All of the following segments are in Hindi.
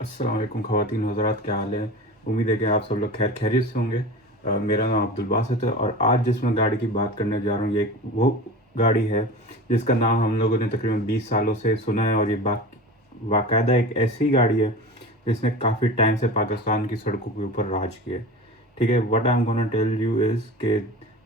अस्सलाम वालेकुम ख़वातीन हज़रात, क्या हाल है। उम्मीद है कि आप सब लोग खैर खैरियत से होंगे। मेरा नाम अब्दुल बासित है और आज जिस मैं गाड़ी की बात करने जा रहा हूँ ये एक वो गाड़ी है जिसका नाम हम लोगों ने तकरीबन 20 सालों से सुना है। और ये बाकायदा एक ऐसी गाड़ी है जिसने काफ़ी टाइम से पाकिस्तान की सड़कों के ऊपर राज किया है। ठीक है, what I am gonna tell you is के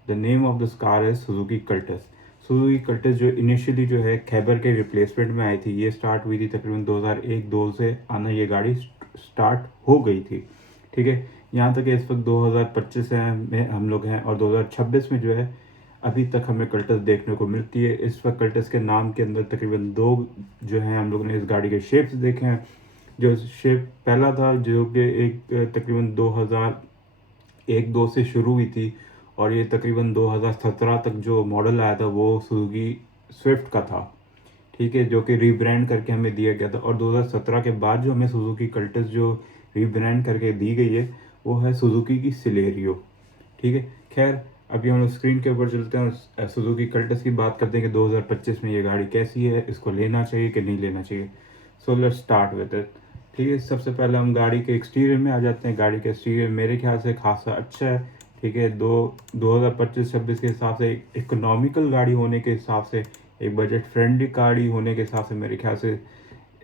the name of this car is Suzuki Cultus. Suzuki Cultus जो इनिशियली जो है खैबर के रिप्लेसमेंट में आई थी, ये स्टार्ट हुई थी तकरीबन 2001-2 से आना ये गाड़ी स्टार्ट हो गई थी। ठीक है, यहाँ तक कि इस वक्त 2025 में हम लोग हैं और 2026 में जो है अभी तक हमें कल्टस देखने को मिलती है। इस वक्त कल्टस के नाम के अंदर तकरीबन दो जो हैं हम लोगों ने इस गाड़ी के शेप्स देखे हैं। जो शेप पहला था जो कि एक तकरीबन 2001-2 से शुरू हुई थी और ये तकरीबन 2017 तक जो मॉडल आया था वो सुजुकी स्विफ्ट का था। ठीक है, जो कि रीब्रांड करके हमें दिया गया था। और 2017 के बाद जो हमें सुजुकी कल्टस जो रीब्रांड करके दी गई है वो है सुजुकी की सिलेरियो। ठीक है, खैर अभी हम लोग स्क्रीन के ऊपर चलते हैं और सुजुकी कल्टस की बात करते हैं कि 2025 में ये गाड़ी कैसी है, इसको लेना चाहिए कि नहीं लेना चाहिए। So let's start with it. ठीक है, सबसे पहले हम गाड़ी के एक्सटीरियर में आ जाते हैं। गाड़ी का एक्सटीरियर मेरे ख्याल से खासा अच्छा है। ठीक है, 2025-26 के हिसाब से एक इकोनॉमिकल गाड़ी होने के हिसाब से, एक बजट फ्रेंडली गाड़ी होने के हिसाब से मेरे ख्याल से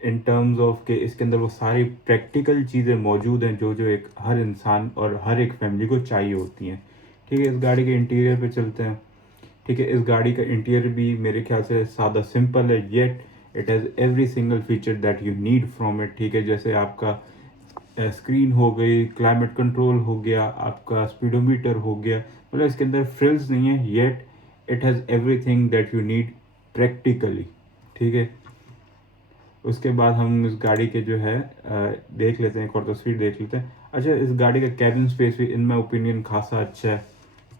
इन टर्म्स ऑफ के इसके अंदर वो सारी प्रैक्टिकल चीज़ें मौजूद हैं जो जो एक हर इंसान और हर एक फैमिली को चाहिए होती हैं। ठीक है, इस गाड़ी के इंटीरियर पे चलते हैं। ठीक है, इस गाड़ी का इंटीरियर भी मेरे ख्याल से सादा सिंपल है, yet it has every single feature that you need from it. ठीक है, जैसे आपका स्क्रीन हो गई, क्लाइमेट कंट्रोल हो गया, आपका स्पीडोमीटर हो गया, मतलब इसके अंदर फ्रिल्स नहीं है, yet it has everything that you need practically. ठीक है, उसके बाद हम इस गाड़ी के जो है देख लेते हैं, एक और तस्वीर देख लेते हैं। अच्छा, इस गाड़ी का कैबिन स्पेस भी इन माई ओपिनियन खासा अच्छा है।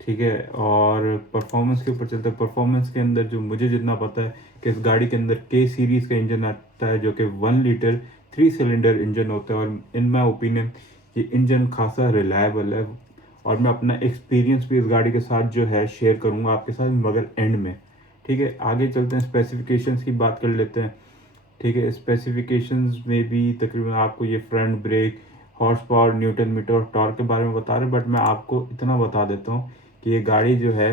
ठीक है, और परफॉर्मेंस के ऊपर चलते हैं। परफॉर्मेंस के अंदर जो मुझे जितना पता है कि इस गाड़ी के अंदर के सीरीज़ का इंजन आता है जो कि 1 लीटर 3 सिलेंडर इंजन होता है। और इन माई ओपिनियन ये इंजन खासा रिलायबल है। और मैं अपना एक्सपीरियंस भी इस गाड़ी के साथ जो है शेयर करूँगा आपके साथ मगर एंड में। ठीक है, आगे चलते हैं, स्पेसिफिकेशंस की बात कर लेते हैं। ठीक है, स्पेसिफिकेशंस में भी तकरीबन आपको ये front brake, horse power, newton metre और टॉर्क के बारे में बता रहे हैं। बट मैं आपको इतना बता देता हूँ कि ये गाड़ी जो है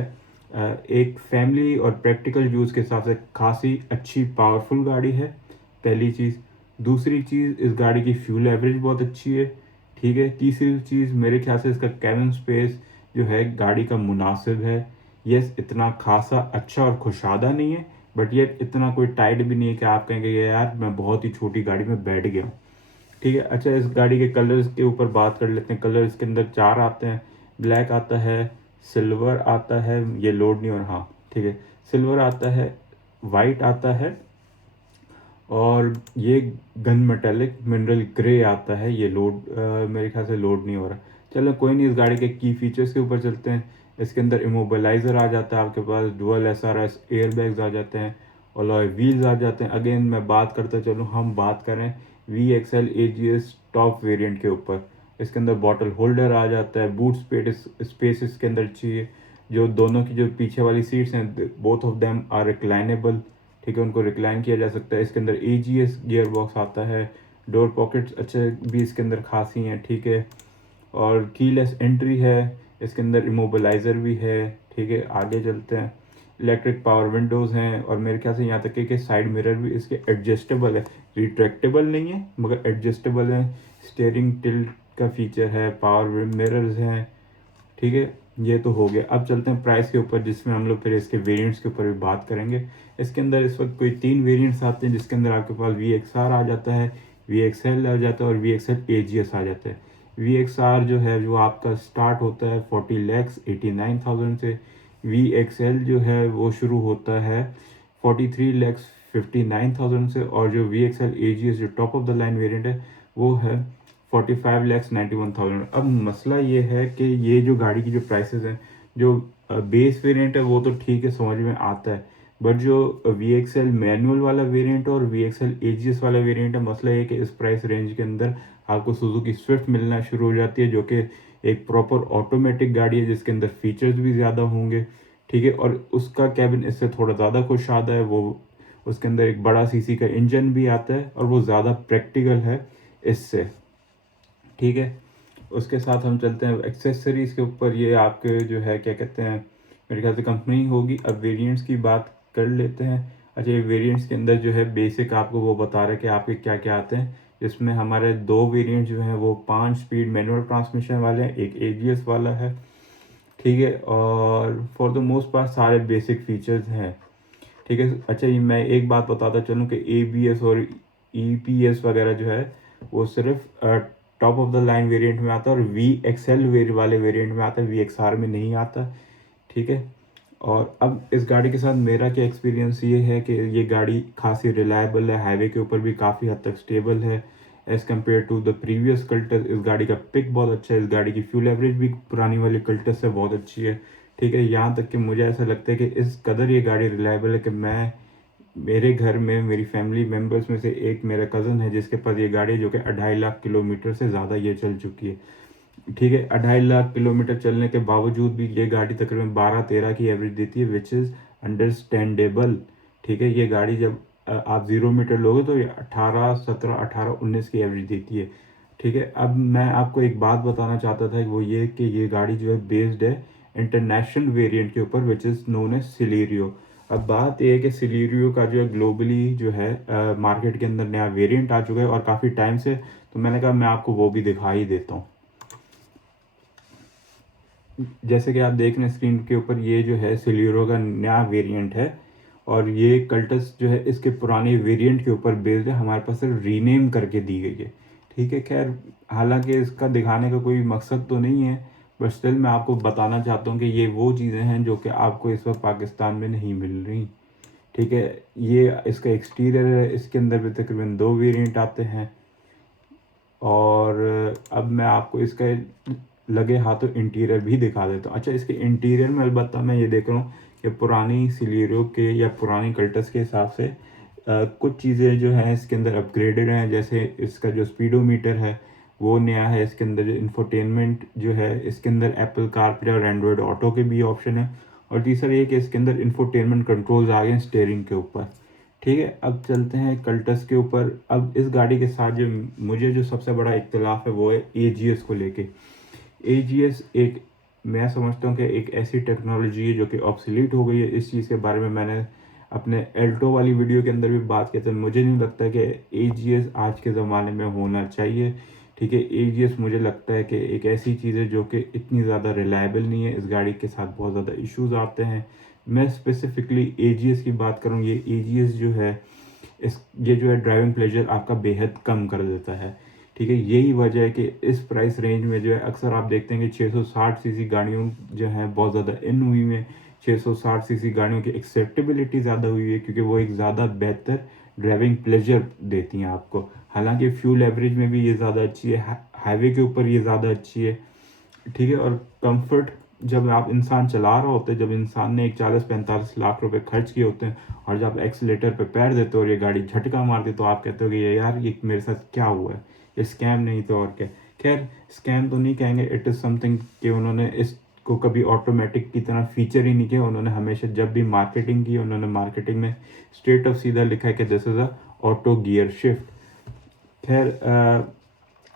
एक फैमिली और प्रैक्टिकल यूज़ के हिसाब से खासी अच्छी पावरफुल गाड़ी है, पहली चीज़। दूसरी चीज़, इस गाड़ी की फ्यूल एवरेज बहुत अच्छी है। ठीक है, तीसरी चीज़ मेरे ख्याल से इसका कैबिन स्पेस जो है गाड़ी का मुनासिब है। यस, इतना खासा अच्छा और खुशादा नहीं है बट ये इतना कोई टाइट भी नहीं है कि आप कहेंगे ये यार मैं बहुत ही छोटी गाड़ी में बैठ गया हूँ। ठीक है, अच्छा इस गाड़ी के कलर्स के ऊपर बात कर लेते हैं। कलर इसके अंदर 4 आते हैं। ब्लैक आता है, सिल्वर आता है, ये लोड नहीं, और हाँ ठीक है, सिल्वर आता है, वाइट आता है, और ये गन मेटेलिक मिनरल ग्रे आता है। ये लोड मेरे ख्याल से लोड नहीं हो रहा। चलो कोई नहीं, इस गाड़ी के की फीचर्स के ऊपर चलते हैं। इसके अंदर इमोबलाइज़र आ जाता है आपके पास, डुअल एसआरएस एयर बैग्स आ जाते हैं, अलॉय व्हील्स आ जाते हैं। अगेन मैं बात करता चलूँ, हम बात करें VXL AGS टॉप वेरिएंट के ऊपर, इसके अंदर बॉटल होल्डर आ जाता है, बूट स्पेस इसके अंदर चाहिए। जो दोनों की जो पीछे वाली सीट्स हैं बोथ ऑफ देम आर रिक्लाइनेबल। ठीक है, उनको रिक्लाइन किया जा सकता है। इसके अंदर AGS गियर बॉक्स आता है, डोर पॉकेट्स अच्छे भी इसके अंदर खासी हैं। ठीक है, और कीलेस एंट्री है, इसके अंदर इमोबलाइज़र भी है। ठीक है, आगे चलते हैं। इलेक्ट्रिक पावर विंडोज़ हैं और मेरे ख्याल से यहाँ तक कि साइड मिरर भी इसके एडजस्टेबल है, रिट्रैक्टेबल नहीं है मगर एडजस्टेबल है। स्टेयरिंग टिल्ट का फीचर है, पावर मिरर्स हैं। ठीक है, ये तो हो गया। अब चलते हैं प्राइस के ऊपर, जिसमें हम लोग फिर इसके वेरिएंट्स के ऊपर भी बात करेंगे। इसके अंदर इस वक्त कोई 3 वेरिएंट्स आते हैं, जिसके अंदर आपके पास VXR आ जाता है, VXL आ जाता है और VXL AGS आ जाता है। VXR जो है वो आपका स्टार्ट होता है 40,89,000 से। VXL जो है वो शुरू होता है 43,59,000 से। और जो VXL AGS जो top of the line variant है वो है 45,91,000। अब मसला ये है कि ये जो गाड़ी की जो प्राइसेस हैं, जो बेस वेरिएंट है वो तो ठीक है, समझ में आता है। बट जो VXL मैनुअल वाला वेरिएंट और VXL AGS वाला वेरिएंट है, मसला ये है कि इस प्राइस रेंज के अंदर आपको सुजुकी स्विफ्ट मिलना शुरू हो जाती है, जो कि एक प्रॉपर ऑटोमेटिक गाड़ी है जिसके अंदर फीचर्स भी ज़्यादा होंगे। ठीक है, और उसका कैबिन इससे थोड़ा ज़्यादा कुशादा है। वो उसके अंदर एक बड़ा CC का इंजन भी आता है और वो ज़्यादा प्रैक्टिकल है इससे, ठीक है। उसके साथ हम चलते हैं एक्सेसरीज़ के ऊपर। ये आपके जो है क्या कहते हैं, मेरे ख्याल से कंपनी होगी। अब वेरिएंट्स की बात कर लेते हैं। अच्छा, ये वेरिएंट्स के अंदर जो है बेसिक आपको वो बता रहा है कि आपके क्या क्या आते हैं। इसमें हमारे 2 वेरिएंट जो हैं वो 5 स्पीड मैनुअल ट्रांसमिशन वाले हैं, एक एबीएस वाला है, ठीक है। और फॉर द मोस्ट पार्ट सारे बेसिक फीचर्स हैं, ठीक है। अच्छा, ये मैं एक बात बताता चलूँ कि एबीएस और ईपीएस वगैरह जो है वो सिर्फ top of the line variant में आता है और वी एक्सएल वाले वेरिएंट में आता है, वी एक्सआर में नहीं आता, ठीक है। और अब इस गाड़ी के साथ मेरा क्या एक्सपीरियंस ये है कि ये गाड़ी खासी रिलायबल है, हाईवे के ऊपर भी काफ़ी हद तक स्टेबल है as compared to the previous Cultus. इस गाड़ी का पिक बहुत अच्छा है, इस गाड़ी की फ्यूल एवरेज भी पुरानी वाली कल्टस से बहुत अच्छी है, ठीक है। यहाँ तक कि मुझे ऐसा लगता है कि इस कदर ये गाड़ी रिलायबल है कि मेरे घर में मेरी फैमिली मेम्बर्स में से एक मेरा कज़न है जिसके पास ये गाड़ी है, जो कि 2.5 लाख किलोमीटर से ज़्यादा ये चल चुकी है, ठीक है। 2.5 लाख किलोमीटर चलने के बावजूद भी ये गाड़ी तकरीबन 12-13 की एवरेज देती है, विच इज़ अंडरस्टैंडेबल, ठीक है। ये गाड़ी जब आप 0 मीटर लोगे तो ये 18, 17, 18, 19 की एवरेज देती है, ठीक है। अब मैं आपको एक बात बताना चाहता था, वो ये कि ये गाड़ी जो है बेस्ड है इंटरनेशनल वेरिएंट के ऊपर, which is known as Celerio. अब बात ये है कि सिलेरियो का जो है ग्लोबली जो है मार्केट के अंदर नया वेरिएंट आ चुका है और काफ़ी टाइम से, तो मैंने कहा मैं आपको वो भी दिखा ही देता हूँ। जैसे कि आप देख रहे हैं स्क्रीन के ऊपर, ये जो है सिलेरियो का नया वेरिएंट है और ये कल्टस जो है इसके पुराने वेरिएंट के ऊपर बेस्ड है, हमारे पास सिर्फ रीनेम करके दी गई है, ठीक है। खैर, हालांकि इसका दिखाने का कोई मकसद तो नहीं है, बट स्टिल मैं आपको बताना चाहता हूँ कि ये वो चीज़ें हैं जो कि आपको इस वक्त पाकिस्तान में नहीं मिल रही, ठीक है। ये इसका एक्सटीरियर है, इसके अंदर भी तकरीबन 2 वेरिएंट आते हैं। और अब मैं आपको इसका लगे हाथों इंटीरियर भी दिखा देता हूँ। अच्छा, इसके इंटीरियर में अलबत्ता मैं ये देख रहा हूँ कि पुरानी सिलेरियो के या पुरानी कल्टस के हिसाब से कुछ चीज़ें जो हैं इसके अंदर अपग्रेडेड हैं। जैसे इसका जो स्पीडोमीटर है वो नया है, इसके अंदर जो इंफोटेनमेंट जो है इसके अंदर एप्पल कारप्ले और एंड्रॉयड ऑटो के भी ऑप्शन है। और तीसरा ये कि इसके अंदर इंफोटेनमेंट कंट्रोल्स आ गए हैं स्टेयरिंग के ऊपर, ठीक है। अब चलते हैं कल्टस के ऊपर। अब इस गाड़ी के साथ जो मुझे जो सबसे बड़ा इख्तलाफ है वो है एजीएस को लेके। एजीएस एक, मैं समझता हूँ कि एक ऐसी टेक्नोलॉजी है जो कि ऑब्सोलीट हो गई है। इस चीज़ के बारे में मैंने अपने एल्टो वाली वीडियो के अंदर भी बात की थी। मुझे नहीं लगता कि एजीएस आज के ज़माने में होना चाहिए, ठीक है। एजीएस मुझे लगता है कि एक ऐसी चीज़ है जो कि इतनी ज़्यादा रिलायबल नहीं है, इस गाड़ी के साथ बहुत ज़्यादा इश्यूज़ आते हैं। मैं स्पेसिफिकली एजीएस की बात करूँ, ये एजीएस जो है ये जो है ड्राइविंग प्लेजर आपका बेहद कम कर देता है, ठीक है। यही वजह है कि इस प्राइस रेंज में जो है अक्सर आप देखते हैं कि 660 सीसी गाड़ियों जो हैं बहुत ज़्यादा इन हुई में। 660 सीसी गाड़ियों की एक्सेप्टेबिलिटी ज़्यादा हुई है क्योंकि वो एक ज़्यादा बेहतर ड्राइविंग प्लेजर देती हैं आपको। हालांकि फ्यूल एवरेज में भी ये ज़्यादा अच्छी है, हाईवे के ऊपर ये ज़्यादा अच्छी है, ठीक है। और कंफर्ट, जब आप इंसान चला रहा होता है, जब इंसान ने एक 40-45 लाख रुपए खर्च किए होते हैं और जब एक्सीलेटर पे पैर देते हो और ये गाड़ी झटका मारती तो आप कहते हो कि ये यार ये मेरे साथ क्या हुआ है, ये स्कैम नहीं तो और क्या। खैर, स्कैम तो नहीं कहेंगे, इट इज़ समथिंग कि उन्होंने इसको कभी ऑटोमेटिक की तरह फीचर ही नहीं किया। उन्होंने हमेशा जब भी मार्केटिंग की, उन्होंने मार्केटिंग में स्ट्रेट ऑफ सीधा लिखा है कि this is a auto gear shift. खैर,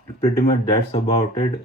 pretty much that's about it.